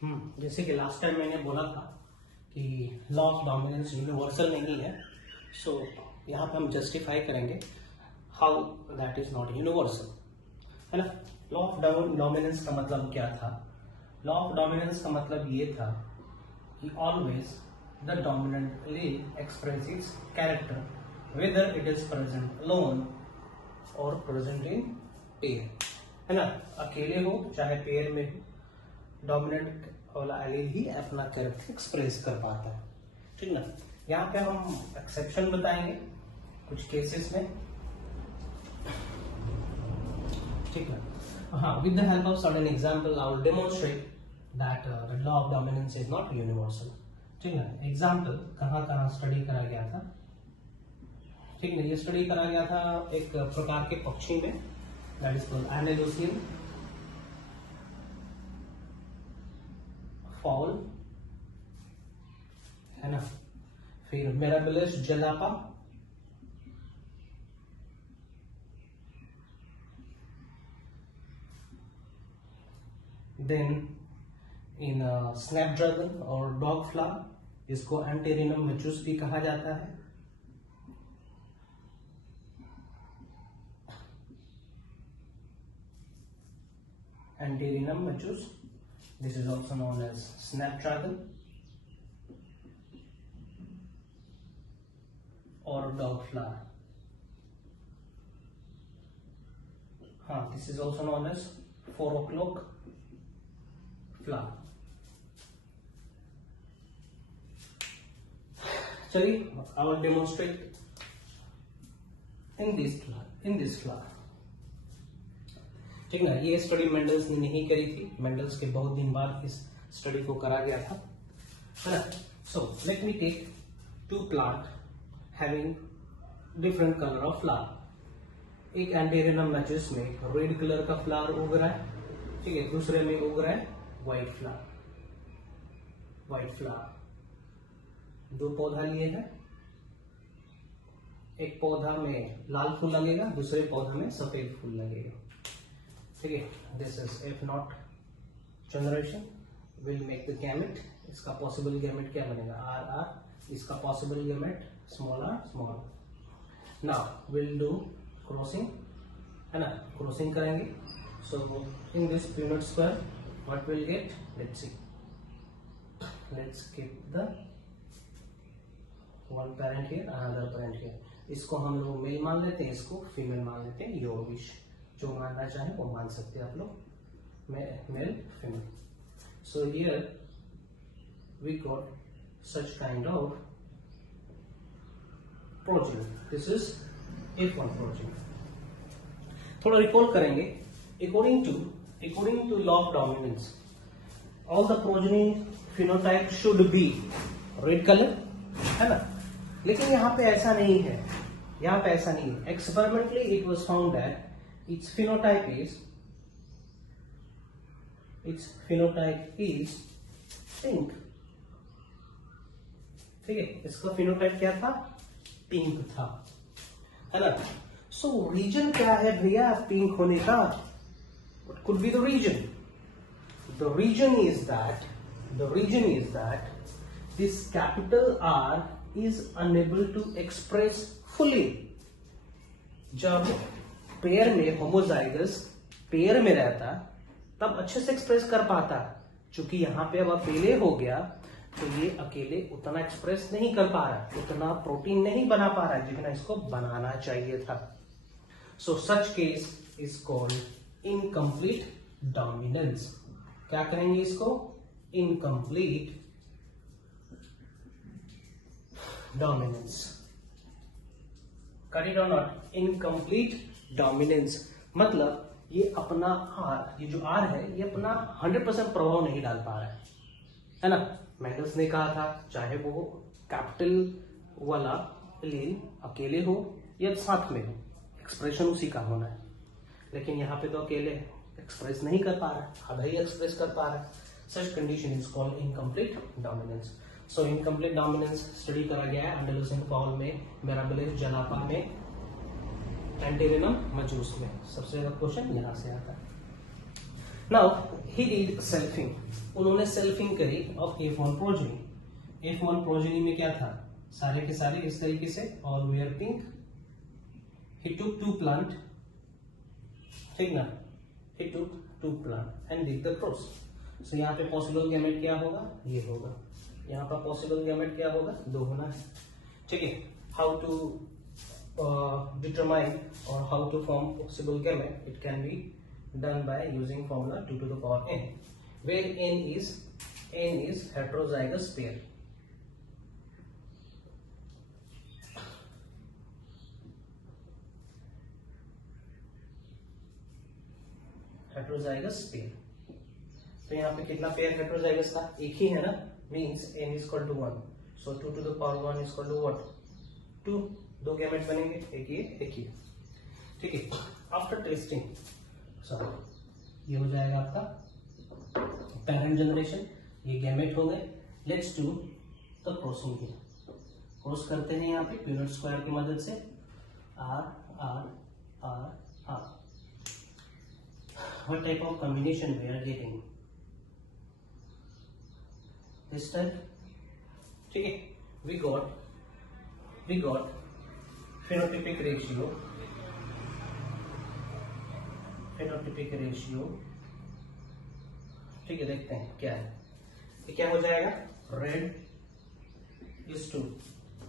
जैसे कि last time मैंने बोला था कि लॉ ऑफ डोमिनेंस यूनिवर्सल नहीं है, सो यहाँ पे हम जस्टिफाई करेंगे how that is not universal, है ना। लॉ ऑफ डोमिनेंस का मतलब क्या था? लॉ ऑफ डोमिनेंस का मतलब ये था कि always the dominant allele express it's character whether it is present alone और प्रेजेंट इन पेयर, है ना। अकेले हो चाहे पेयर में हो, डोमिनेंट वाला एलील ही अपना कैरेक्टर एक्सप्रेस कर पाता है, ठीक ना। यहाँ पे हम एक्सेप्शन बताएंगे कुछ केसेस में, ठीक है। हाँ, with the help of certain example I will demonstrate that the law of dominance is not universal, ठीक है। एग्जांपल कहाँ स्टडी करा गया था, ठीक है। ये स्टडी करा गया था एक प्रकार के पक्षी में, दैट इज कॉल्ड एनालुसियन फाउल, है ना। फिर मिराबिलिस जलापा, देन इन स्नैपड्रैगन और डॉग फ्लावर, इसको एंटेरिनम मेचूस भी कहा जाता है। Antirrhinum matus, this is also known as snapdragon or dog flower. This is also known as 4 o'clock flower. चलिए, I will demonstrate in this flower. ठीक ना। ये स्टडी मेंडल्स ने नहीं करी थी, मेंडल्स के बहुत दिन बाद इस स्टडी को करा गया था, है ना। So let me take two plant having different colour of flower. एक एंटेरिनम मैचेस में रेड कलर का फ्लावर उग रहा है, ठीक है। दूसरे में उग रहा है व्हाइट फ्लावर। दो पौधा लिए हैं, एक पौधा में लाल फूल लगेगा, दूसरे पौधा में सफेद फूल लगेगा, ठीक है। This is F not generation will make the gamete. इसका पॉसिबल गैमेट क्या बनेगा? R R. इसका possible gamete small R small. Now will do crossing, है ना। क्रॉसिंग करेंगे, so in this Punnett square what will get, let's see. Let's keep the one parent here, another parent here. इसको हम लोग mail मान लेते हैं, इसको फीमेल मान लेते हैं। योर विश, जो मानना चाहे वो मान सकते हैं आप लोग, male female. So here we got such kind of progeny. This is F1 progeny. थोड़ा रिकॉल करेंगे, according to law of dominance all the progeny phenotype should be red colour, है ना। लेकिन यहाँ पे ऐसा नहीं है, experimentally it was found that its phenotype is pink, ठीक है। इसका फिनोटाइप क्या था? पिंक था, है ना। सो रीजन क्या है भैया पिंक होने का? What could be the reason? The reason is that this capital R is unable to express fully। जब पेयर में होमोजाइगस पेयर में रहता तब अच्छे से एक्सप्रेस कर पाता, चूंकि यहाँ पे अब अकेले हो गया तो ये अकेले उतना एक्सप्रेस नहीं कर पा रहा, उतना प्रोटीन नहीं बना पा रहा जितना इसको बनाना चाहिए था। So such case is called incomplete dominance. क्या करेंगे इसको? Incomplete dominance. कट इट और नॉट? इनकम्प्लीट डोमिनेंस मतलब ये अपना आर, ये जो आर है ये अपना 100% प्रभाव नहीं डाल पा रहा है ना। मेंडल्स ने कहा था चाहे वो कैपिटल वाला एलील अकेले हो या साथ में हो, एक्सप्रेशन उसी का होना है। लेकिन यहाँ पे तो अकेले एक्सप्रेस नहीं कर पा रहा है, आधा ही एक्सप्रेस कर पा रहा है। Such condition is called incomplete dominance. So incomplete dominance study करा गया है एंडेलुसियन फाउल में, मिराबिलिस जलापा में, एंटेरिनम मजूस में। सबसे ज्यादा क्वेश्चन यहां से आता है। नाउ ही डिड सेल्फिंग, उन्होंने सेल्फिंग करी of F1 progeny. F1 progeny में क्या था, सारे के सारे इस तरीके से, और where pink. He took 2 plant, ठीक ना, he took 2 plant and did the cross. So यहाँ पे पॉसिबल गैमेट क्या होगा, ये होगा। यहाँ पर पॉसिबल गैमेट क्या होगा, 2 होना है, ठीक है। हाउ टू डिटरमाइन और how to form possible gamete, it can be done by using formula 2 to the power n, where n is heterozygous pair. Heterozygous pair, तो यहाँ पे कितना पेयर हेट्रोजाइगस था, एक ही है ना, means n is equal to 1, so 2 to the power 1 is equal to what, 2, 2 gamete बनेंगे, एक ये, ठीक है। आफ्टर टेस्टिंग, सॉरी ये हो जाएगा आपका पेरेंट जनरेशन, ये गैमेट हो गए। Let's do the crossing here, cross करते हैं यहाँ पे पीनट स्क्वायर की मदद से, R R R R। What type of combination we are getting? This type, ठीक है। We got phenotypic ratio, ठीक है। देखते हैं क्या है, ये क्या हो जाएगा, रेड इज 2,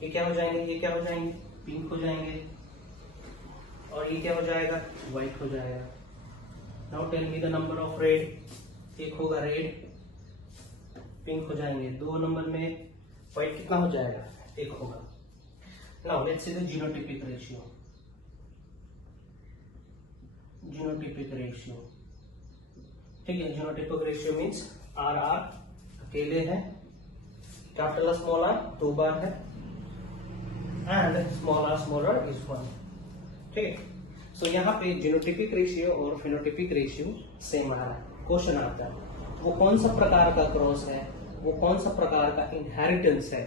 ये क्या हो जाएंगे, ये क्या हो जाएंगे, पिंक हो जाएंगे, और ये क्या हो जाएगा, व्हाइट हो जाएगा। Now tell me the number of red, एक होगा रेड, पिंक हो जाएंगे, 2 नंबर में व्हाइट कितना हो जाएगा, 1 होगा। Now let's see the genotypic ratio, ठीक है। जीनोटाइपिक रेशियो मींस आर अकेले है, कैपिटल स्मॉल आर 2 बार है, एंड स्मॉल आर इज 1, ठीक है। सो यहाँ पे जीनोटाइपिक रेशियो और फिनोटाइपिक रेशियो सेम आ रहा है। क्वेश्चन आता है वो कौन सा प्रकार का क्रॉस है, वो कौन सा प्रकार का इनहेरिटेंस है,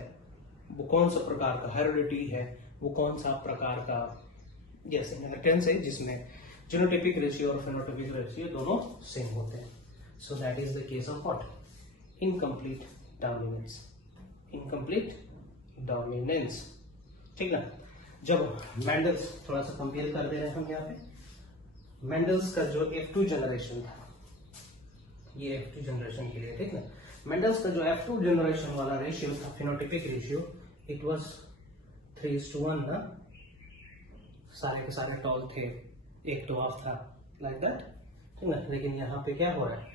वो कौन सा प्रकार का हेरिडिटी है, वो कौन सा प्रकार का यस इनहेरिटेंस है जिसमें जीनोटाइपिक रेशियो और फेनोटाइपिक रेशियो दोनों सेम होते हैं। So that is the case of what, incomplete dominance, ठीक ना। जब मेंडल्स, थोड़ा सा कंपेयर कर दे रहे हैं हम यहाँ पे, मेंडल्स का जो F2 जनरेशन था, ये F2 जनरेशन के लिए, ठीक ना। मेंडल्स का जो F2 जनरेशन वाला रेशियो था, फिनोटाइपिक रेशियो, इट वाज 3:1 ना, सारे के सारे टॉल थे, एक डॉर्फ था, लाइक दैट, ठीक ना। लेकिन यहाँ पे क्या हो रहा है,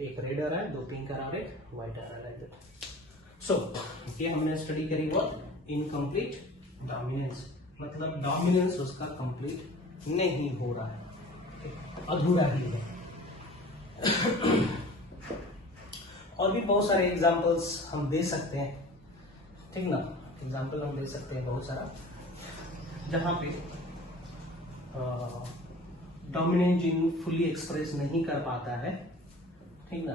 एक रेड आ रहा है, 2 पिंक आ रहा है, व्हाइट आ रहा है, लाइक दैट। सो ये हमने स्टडी करी व्हाट, इनकम्प्लीट डोमिनेंस, मतलब डोमिनेंस उसका कंप्लीट नहीं हो रहा है, अधूरा ही है। और भी बहुत सारे एग्जांपल्स हम दे सकते हैं, ठीक ना, एग्जांपल हम दे सकते हैं बहुत सारा, जहां पे डोमिनेंट जीन फुली एक्सप्रेस नहीं कर पाता है, ठीक ना,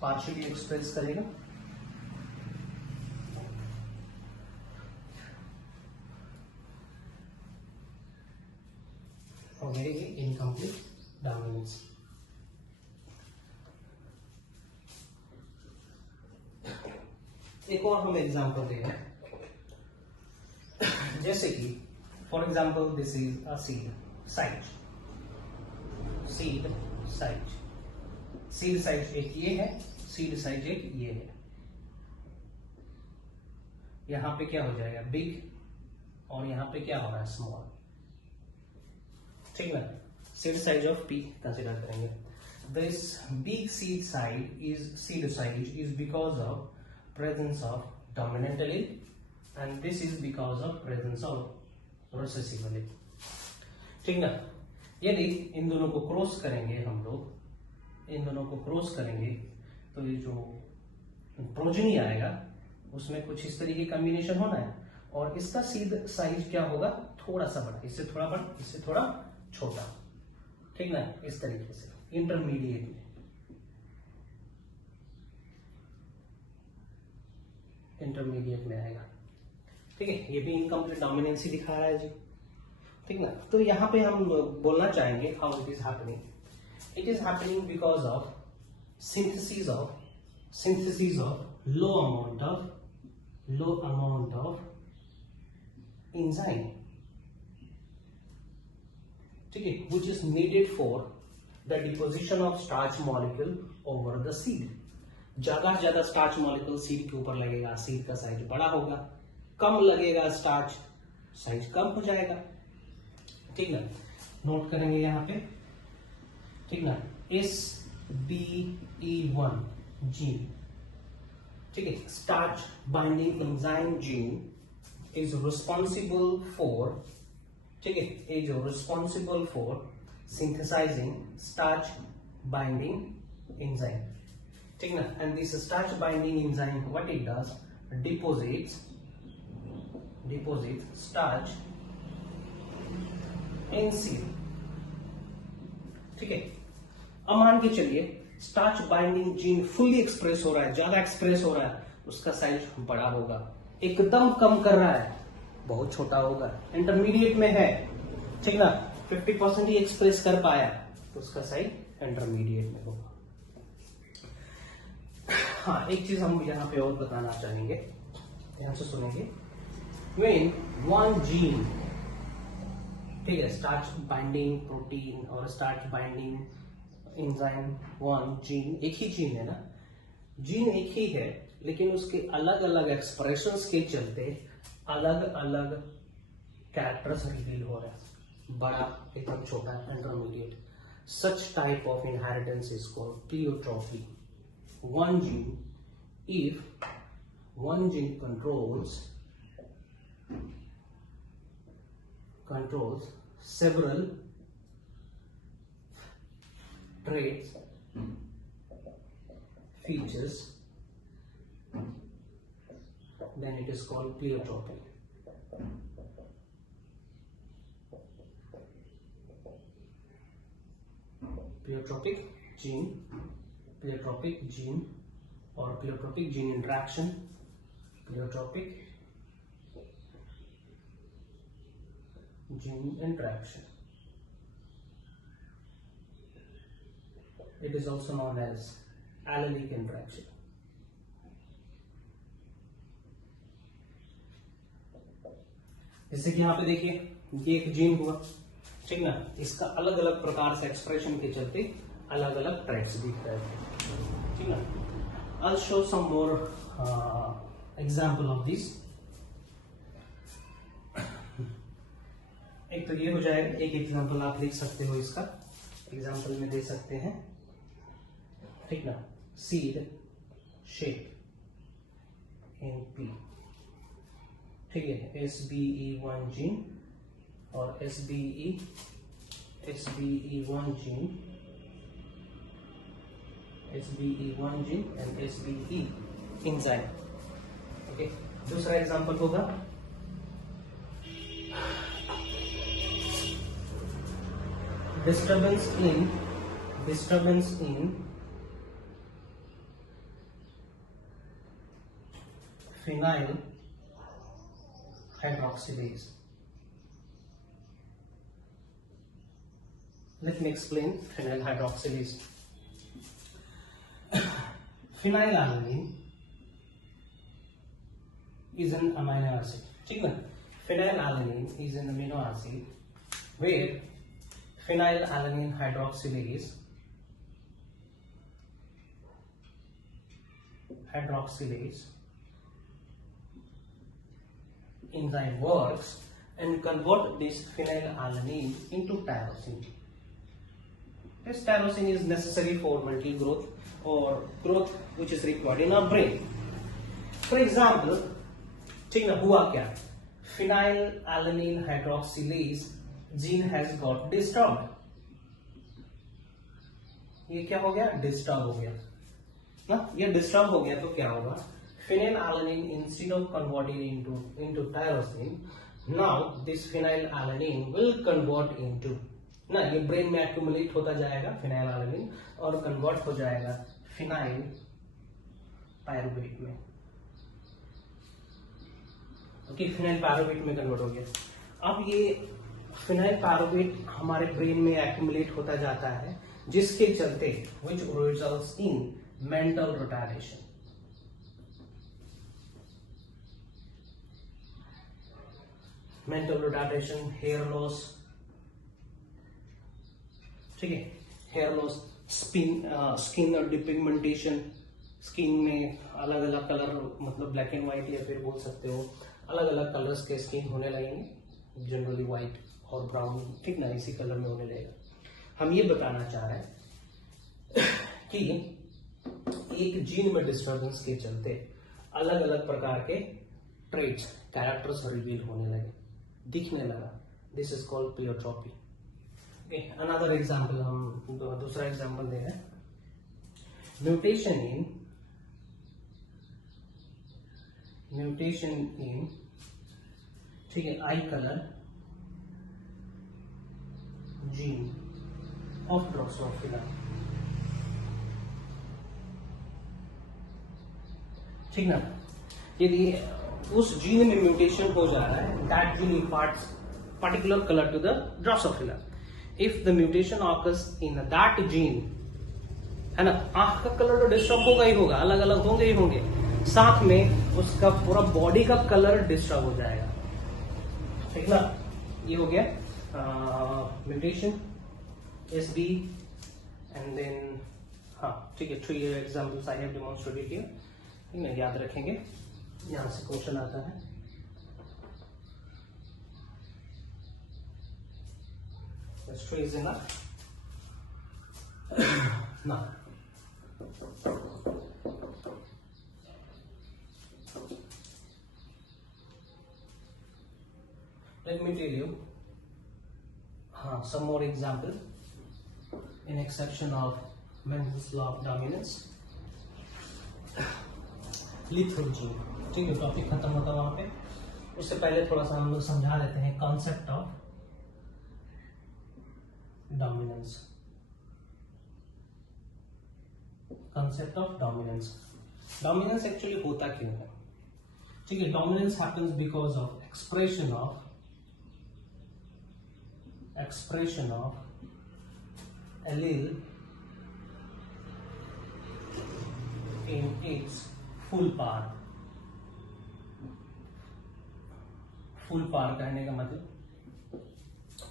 पार्शियली एक्सप्रेस करेगा। और ये इनकम्प्लीट डोमिनेंस। एक और हम एग्जांपल दे रहे हैं, जैसे कि for example this is a seed size एक ये है, सीड साइज एक ये है। यहां पे क्या हो जाएगा, बिग, और यहां पे क्या हो रहा है, स्मॉल, ठीक ना। Seed size of P consider करेंगे। This big seed size is because of presence of dominant allele and this is because of presence of recessive allele, ठीक ना। यदि इन दोनों को क्रॉस करेंगे हम लोग, इन दोनों को क्रॉस करेंगे तो ये जो प्रोजेनी आएगा उसमें कुछ इस तरीके का कॉम्बिनेशन होना है, और इसका सीड साइज क्या होगा, थोड़ा सा बड़ा, इससे थोड़ा बड़ा, इससे थोड़ा छोटा, ठीक ना, इस तरीके से इंटरमीडिएट में आएगा, ठीक है। ये भी इनकम्प्लीट डोमिनेंसी दिखा रहा है जी, ठीक ना। तो यहाँ पे हम बोलना चाहेंगे how it is happening, It is happening because of synthesis of low amount of enzyme, ठीक है, which is needed for the deposition of starch molecule over the seed. ज्यादा से ज्यादा स्टार्च मॉलिक्यूल सीड के ऊपर लगेगा, सीड का size बड़ा होगा, कम लगेगा स्टार्च, साइज कम हो जाएगा, ठीक ना। नोट करेंगे यहाँ पे, ठीक ना, SBE1 जीन, ठीक है, starch binding enzyme gene is responsible for, ठीक है, is responsible for synthesising starch binding enzyme, ठीक ना। And this starch binding enzyme what it does, deposits starch in seed, ठीक है। अब मान के चलिए starch binding gene fully express हो रहा है, ज्यादा एक्सप्रेस हो रहा है, उसका साइज बड़ा होगा, एकदम कम कर रहा है, बहुत छोटा होगा, इंटरमीडिएट में है, ठीक ना, 50% ही एक्सप्रेस कर पाया तो उसका साइज इंटरमीडिएट में होगा। हाँ, एक चीज हम यहाँ पे और बताना चाहेंगे, ध्यान से सुनेंगे। When one gene, ठीक है, स्टार्च बाइंडिंग प्रोटीन और starch binding enzyme, one gene, एक ही जीन है ना, जीन एक ही है, लेकिन उसके अलग अलग एक्सप्रेशंस के चलते अलग अलग कैरेक्टर्स रिवील हो रहे हैं, बड़ा, एकदम छोटा, intermediate. Such type of inheritance is called pleiotropy. One gene, if one gene controls several traits, features, then it is called pleiotropy. Pleiotropic gene or pleiotropic gene interaction, pleiotropic gene interaction. It is also known as allelic interaction. जैसे कि यहाँ पे देखिए, ये एक gene हुआ, ठीक ना, इसका अलग अलग प्रकार से एक्सप्रेशन के चलते अलग अलग ट्रेट्स दिख रहे थे, ठीक ना। I'll show some more example of this. एक तो ये हो जाएगा, एक एग्जाम्पल आप लिख सकते हो, इसका एग्जाम्पल में दे सकते हैं, ठीक ना, सीड शेप इन पी, ठीक है, SBE1 जीन और SBE1 gene, SBE1 gene and SBE enzyme, okay। दूसरा एग्जांपल होगा disturbance in phenyl hydroxylase. Let me explain phenyl hydroxylase. Phenylalanine is an amino acid, ठीक है। Phenylalanine is an amino acid where phenylalanine hydroxylase enzyme works and convert this phenylalanine into tyrosine. This tyrosine is necessary for mental growth or growth which is required in our brain. For example, ठीक ना, हुआ क्या, phenylalanine hydroxylase gene has got disturbed. ये क्या हो गया, disturb हो गया ना, ये डिस्टर्ब हो गया तो क्या होगा, phenylalanine instead of converting into tyrosine, now this phenylalanine will convert into ना, ये ब्रेन में एक्यूमुलेट होता जाएगा फिनाइलएलानिन और कन्वर्ट हो जाएगा फिनाइल पायरुवेट में, ओके, फिनाइल पायरुवेट में कन्वर्ट हो गया। अब ये फिनाइल पायरुवेट हमारे ब्रेन में एक्यूमुलेट होता जाता है, जिसके चलते which results in mental retardation. Mental retardation, hair loss, ठीक है, hair loss, skin depigmentation, skin में अलग अलग कलर, मतलब ब्लैक एंड व्हाइट या फिर बोल सकते हो अलग अलग कलर्स के स्किन होने लगेंगे, जनरली व्हाइट और ब्राउन, ठीक ना, इसी कलर में होने लगेगा। हम ये बताना चाह रहे हैं कि एक जीन में डिस्टर्बेंस के चलते अलग अलग प्रकार के ट्रेट्स, कैरेक्टर्स रिवील होने लगे, दिखने लगा। This is called pleiotropy. Another example, हम दूसरा एग्जाम्पल दे रहे हैं। म्यूटेशन इन ठीक है आई कलर जीन ऑफ ड्रोसोफिला, ठीक ना। यदि उस जीन में म्यूटेशन हो जा रहा है, that gene imparts particular color to the Drosophila. If the mutation occurs in that gene, है ना, आंख का कलर तो डिस्टर्ब होगा ही होगा, अलग अलग होंगे ही होंगे, साथ में उसका पूरा बॉडी का कलर डिस्टर्ब हो जाएगा, ठीक ना। ये हो गया म्यूटेशन SB, एंड देन हाँ ठीक है, 3 examples I have demonstrated here, ठीक है, याद रखेंगे, यहां से क्वेश्चन आता है। That's 3 is enough. Now, let me tell you some more example in exception of Mendel's law of dominance. Lethal gene, ठीक है, टॉपिक खत्म होता वहां पे। उससे पहले थोड़ा सा हम लोग समझा देते हैं concept of dominance. Concept of dominance, dominance actually होता क्यों है, ठीक है। Dominance happens because of expression of allele in its full power. Full power कहने का मतलब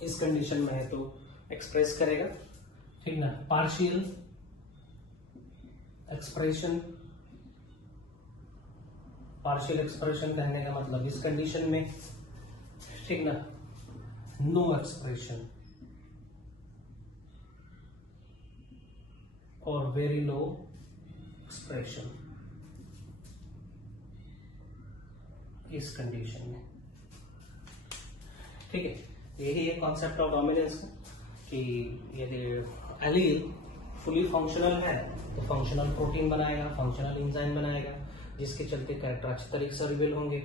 इस कंडीशन में है तो एक्सप्रेस करेगा, ठीक ना। पार्शियल एक्सप्रेशन कहने का मतलब इस कंडीशन में, ठीक ना, नो एक्सप्रेशन और वेरी लो एक्सप्रेशन इस कंडीशन में, ठीक है। यही है कॉन्सेप्ट ऑफ डोमिनेंस कि यदि एलील फुली फंक्शनल है तो फंक्शनल प्रोटीन बनाएगा, फंक्शनल एंजाइम बनाएगा, जिसके चलते कैरेक्टर अच्छे तरीके से रिवील होंगे,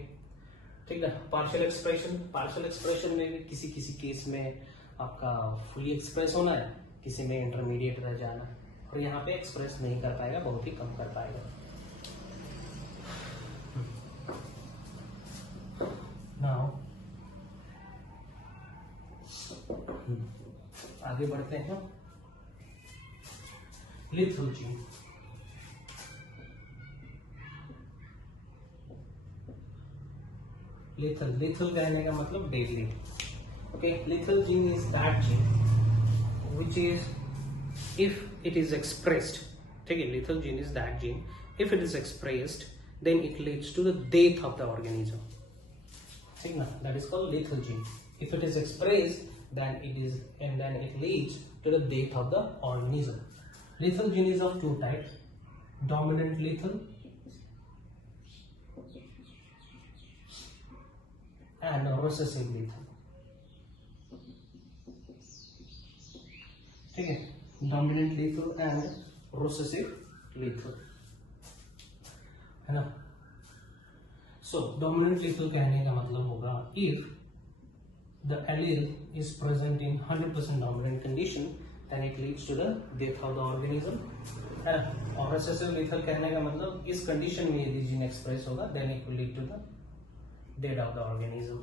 ठीक है। पार्शियल एक्सप्रेशन में भी किसी किसी केस में आपका फुली एक्सप्रेस होना है, किसी में इंटरमीडिएट रह जाना है, और यहाँ पे एक्सप्रेस नहीं कर पाएगा, बहुत ही कम कर पाएगा। नाउ आगे बढ़ते हैं। लिथल जीन, लिथल कहने का मतलब deadly, okay. Lethal gene is that gene which is if it is expressed, ठीक है, lethal gene is that gene, if it is expressed then it leads to the death of the organism, ठीक ना, that is called lethal gene. If it is expressed then it leads to the death of the organism. Lethal gene is of 2 types, dominant lethal and recessive lethal, ठीक है, dominant lethal and recessive lethal, है ना। सो dominant lethal कहने का मतलब होगा if the allele is present in 100% dominant condition then it leads to the death of the organism, है ना। और recessive lethal कहने का मतलब इस कंडीशन में यदि जीन एक्सप्रेस होगा then it will lead to the death of the organism,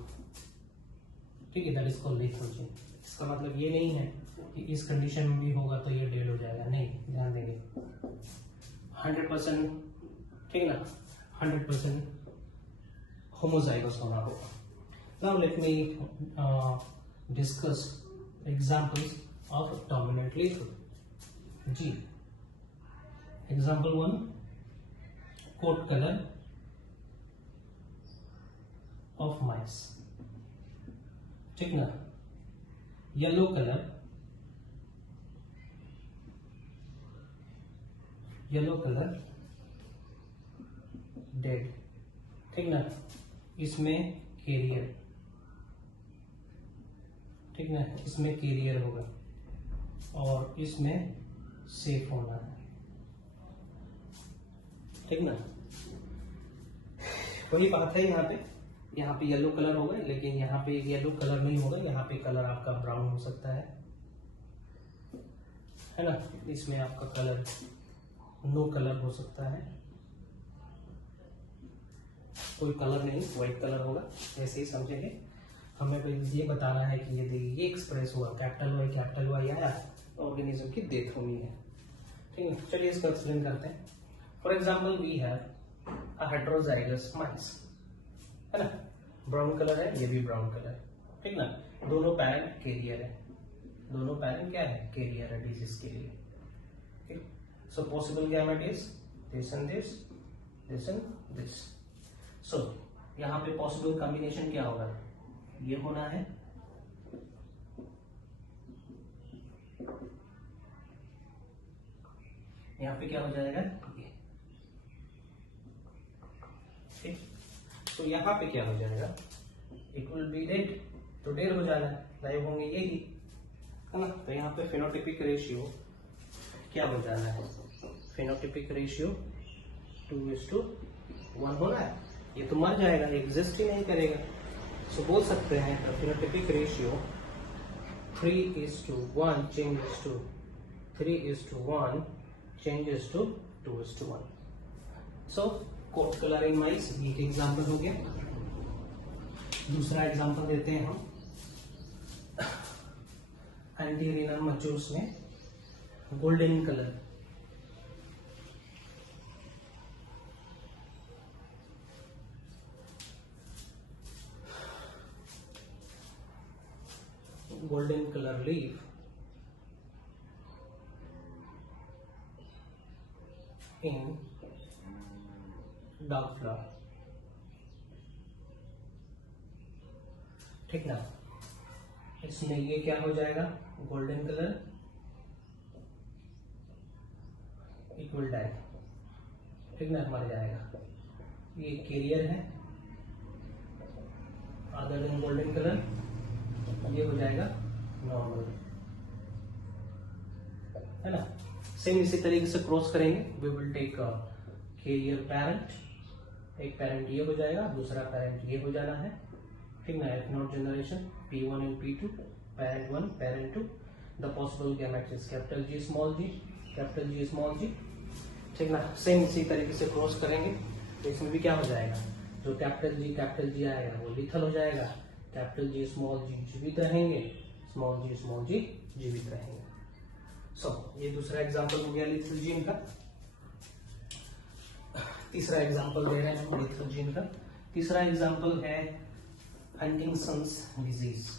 ठीक है, that is called lethal gene. इसका मतलब ये नहीं है कि इस कंडीशन में भी होगा तो ये डेड हो जाएगा, नहीं, ध्यान देंगे 100%, ठीक ना, 100% होमोजाइगस होना होगा। Now let me discuss examples of dominant lethal. जी, example 1, coat colour of mice, ठीक ना, येलो कलर डेड, ठीक ना, इसमें कैरियर, ठीक ना, इसमें कैरियर होगा और इसमें सेफ होना है, ठीक ना। वही बात है, यहाँ पे येलो कलर होगा, लेकिन यहाँ पे येलो कलर नहीं होगा, यहाँ पे कलर आपका ब्राउन हो सकता है ना, इसमें आपका कलर नो कलर हो सकता है, कोई कलर नहीं, व्हाइट कलर होगा, ऐसे ही समझेंगे। हमें बस ये बताना है कि यदि ये एक्सप्रेस हुआ कैपिटल वाई आया, ऑर्गेनिज्म की डेथ होनी है, ठीक है। चलिए इसको एक्सप्लेन करते हैं। For example we have a heterozygous mice, है ना, ब्राउन कलर है, ये भी ब्राउन कलर, ठीक ना, दोनों पैरेंट कैरियर है, दोनों पैरेंट क्या है, कैरियर है डिजीज के लिए, ठीक। So possible gamete is this and this, this and this. So यहाँ पे पॉसिबल कॉम्बिनेशन क्या होगा, ये होना है, यहाँ पे क्या हो जाएगा, ये, ठीक। तो यहाँ पे क्या हो जाएगा, इट विल बी डेड, तो डेड हो जाना है, लाइव होंगे यही, है ना। तो यहाँ पे फेनोटिपिक रेशियो क्या हो जाना है, फेनोटिपिक रेशियो 2:1 होना है, ये तो मर जाएगा, एग्जिस्ट ही नहीं करेगा। सो बोल सकते हैं phenotypic ratio 3:1 changes to 3:1 changes to 2:1। So coat colour in mice एक एग्जाम्पल हो गया। दूसरा एग्जाम्पल देते हैं हम एंटीरिनल मचूर्स में golden colour, golden color leaf in dark flower, ठीक ना। इसमें ये क्या हो जाएगा, golden colour, it will die, ठीक ना, मर जाएगा। ये कैरियर है, अदर देन गोल्डन कलर, ये हो जाएगा नॉर्मल, है ना। सेम इसी तरीके से क्रॉस करेंगे, we will take carrier parent, एक पैरेंट ये हो जाएगा, दूसरा पैरेंट ये हो जाना है, ठीक ना। F not generation P1 and P2, parent 1 parent 2, the possible gametes is capital G small g, ठीक ना। सेम इसी तरीके से क्रॉस करेंगे, तो इसमें भी क्या हो जाएगा, जो कैपिटल G आएगा वो लिथल हो जाएगा, कैपिटल G स्मॉल g जीवित रहेंगे, स्मॉल g जीवित रहेंगे। सो ये दूसरा एग्जांपल हो गया लिथल जीन का। तीसरा एग्जांपल दे रहे हैं हम लिथल जीन का। तीसरा एग्जांपल है हंटिंगटन्स डिजीज।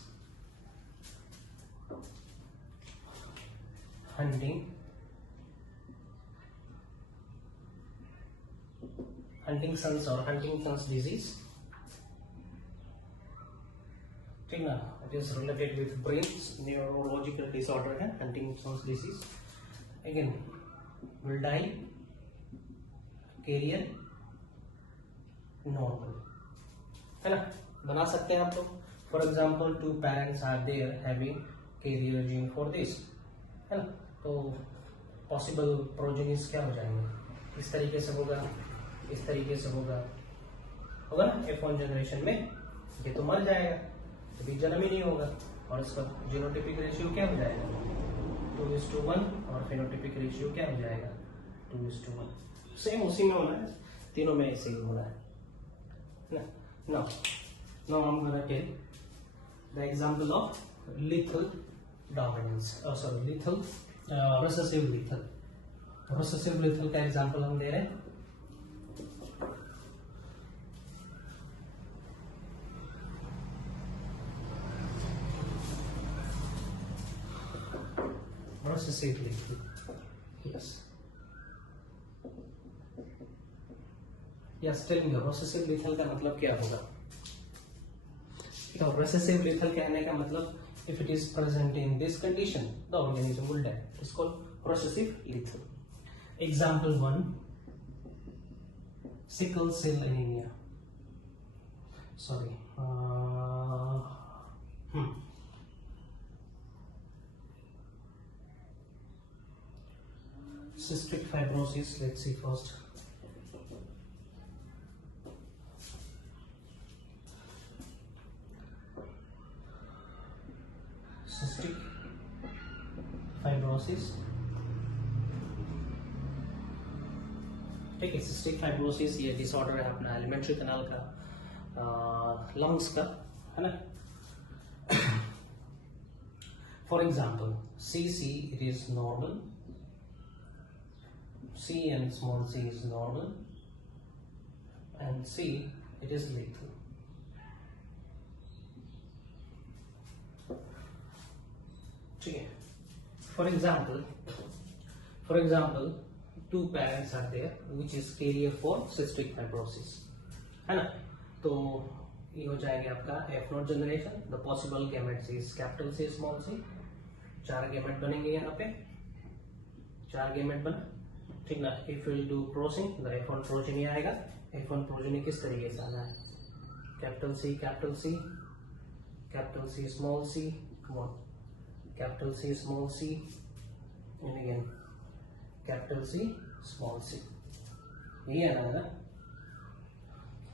हंटिंगटन्स और हंटिंगटन्स डिजीज, ठीक ना, it is related with brain neurological disorder है Huntington's disease. Again will die, carrier normal, है ना, बना सकते हैं आप लोग। For example 2 parents are there having carrier gene for this, है ना, तो पॉसिबल प्रोजेनिस क्या हो जाएंगे, इस तरीके से होगा, इस तरीके से होगा ना। F1 जनरेशन में ये तो मर जाएगा, अभी जन्म ही नहीं होगा, और इसका जीनोटिपिक रेशियो क्या हो जाएगा 2:1, और फेनोटिपिक रेशियो क्या हो जाएगा 2:1। सेम उसी में होना है, तीनों में ऐसे ही होना है ना। Now I'm gonna tell the example of lethal dominance, sorry lethal, recessive lethal. Recessive lethal का एग्जांपल हम दे रहे हैं। Recessive lethal, yes. Yes, tell me, recessive lethal का मतलब क्या होगा? तो recessive lethal कहने का मतलब if it is present in this condition, the organism will die. It is called recessive lethal. Example 1, sickle cell anemia. Sorry. Cystic fibrosis, let's see first. Cystic fibrosis, ठीक है। सिस्टिक फाइब्रोसिस ये disorder है अपना alimentary canal का, lungs का, है ना। For example CC, it is normal. C and small c is normal, and C, it is lethal. ठीक है। For example, 2 parents are there which is carrier for cystic fibrosis, है ना। तो ये हो जाएगा आपका F0 generation. The possible gametes is capital C small c, 4 gamete बनेंगे यहाँ पे, 4 गैमेट बना, ठीक ना। If we'll do crossing, the F1 progeny आएगा। F1 progeny किस तरीके से आना है? Capital C small c, come on, capital C small c, and again capital C small c, यही आना है ना,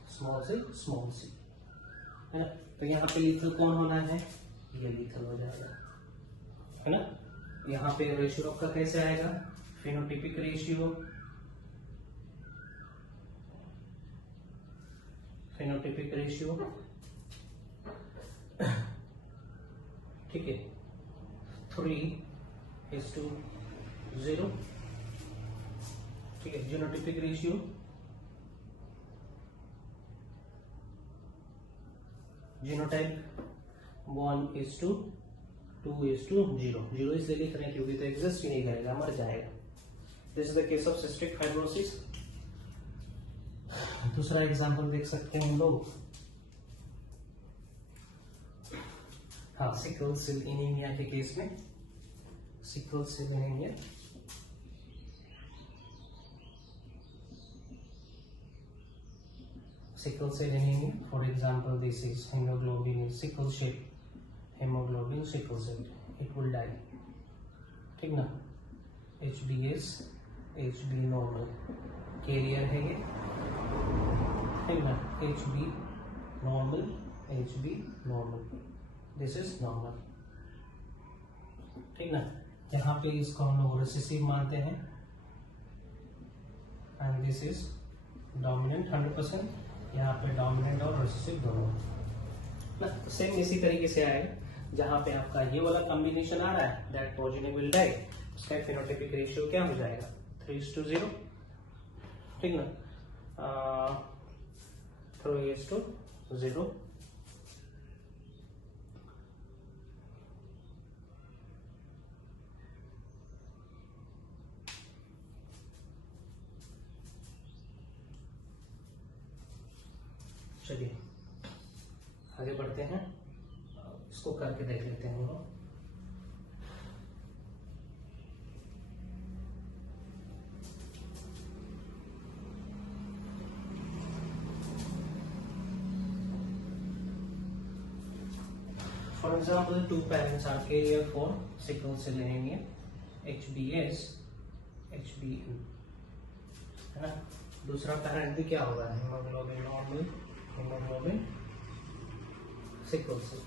स्मॉल c, है ना। तो यहाँ पे लीथल कौन होना है? ये लीथल हो जाएगा, है ना। यहाँ पे रेशियो का कैसे आएगा? फेनोटाइपिक रेशियो, ठीक है, 3:0, ठीक है। Genotypic ratio genotype 1:2:0। 0 इसलिए लिख रहे हैं क्योंकि तो एग्जिस्ट ही नहीं करेगा, मर जाएगा। This is the case of cystic fibrosis. दूसरा एग्जांपल देख सकते हैं हम लोग, हाँ, सिकल सेल एनीमिया के केस में। Sickle cell anaemia, sickle cell anemia, for example, this is hemoglobin in sickle shape, hemoglobin sickle cell, it will die, ठीक ना। HbS, HB normal, कैरियर है ये, ठीक ना। HB normal, this is normal, ठीक ना। यहाँ पे इसको हम लोग रिसेसिव मानते हैं, and this is dominant 100%, यहाँ पे डोमिनेंट और रिसेसिव दोनों ना। सेम इसी तरीके से आएगा, जहाँ पे आपका ये वाला कॉम्बिनेशन आ रहा है, दैट प्रोजेनी विल डाई, उसका फेनोटाइपिक रेशियो क्या हो जाएगा? 3:0, ठीक ना। 3:0, चलिए आगे बढ़ते हैं, इसको करके देख लेते हैं हम लोग। For example, 2 parents are carrier for sickle cell anemia, HbS, HbN, है ना। दूसरा पैरेंट भी क्या होगा? Haemoglobin normal, haemoglobin sickle cell.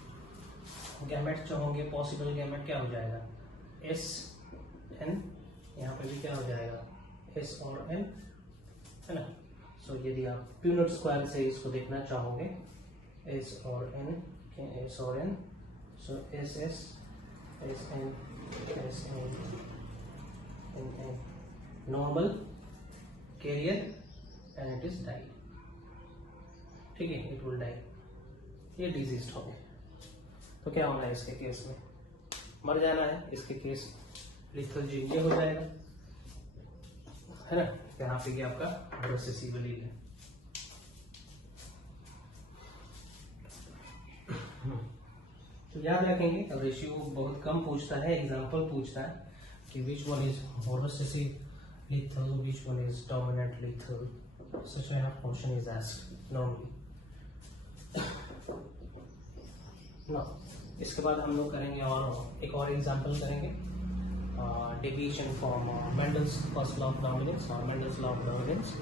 Gamete जो होंगे, पॉसिबल गैमेट क्या हो जाएगा? SN, यहाँ पे भी क्या हो जाएगा? S और N, है ना। सो यदि आप प्यूनेट स्क्वायर से इसको देखना चाहोगे, S और N, so SS SN SN NN normal carrier and it is died. ठीक है, it will die. ये डिजीज हो गए तो क्या होना है इसके केस में? मर जाना है. इसके केस लिथल जिंजे हो जाएगा, है ना. यहाँ पे क्या आपका रिसेसिव एलील है. तो याद रखेंगे, रेशियो बहुत कम पूछता है, एग्जांपल पूछता है कि which one is recessive lethal, which one is dominant lethal. Such kind of question is asked normally. इसके बाद हम लोग करेंगे और एक और एग्जांपल करेंगे, deviation from Mendel's first law of dominance और मेंडल्स लॉ ऑफ डोमिनेंस.